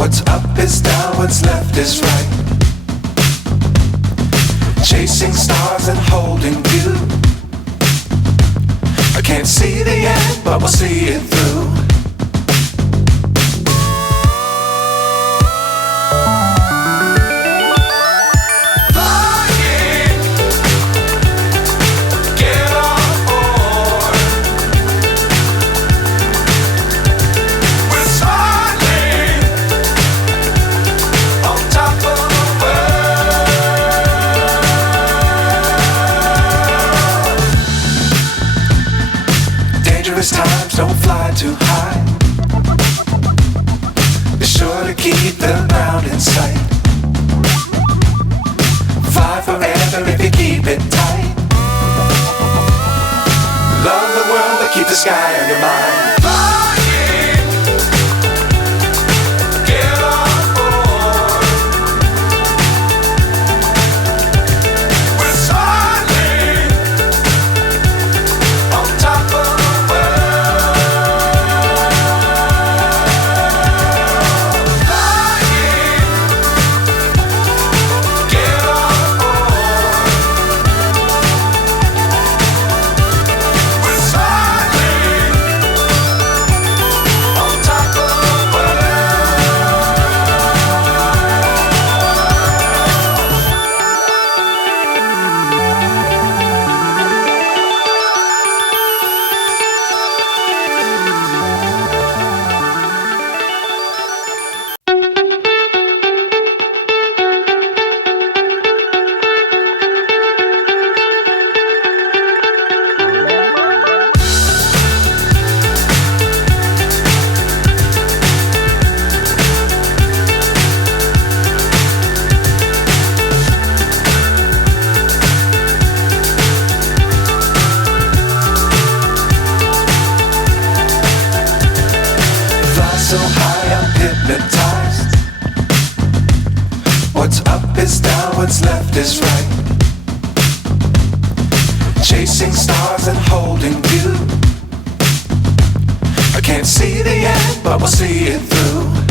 What's up is down, what's left is right. Chasing stars and holding you. I can't see the end, but we'll see it through. Times don't fly too high. Be sure to keep the ground in sight. Fly forever if you keep it tight. Love the world but keep the sky on your mind. So high I'm hypnotized. What's up is down, what's left is right. Chasing stars and holding you. I can't see the end, but we'll see it through.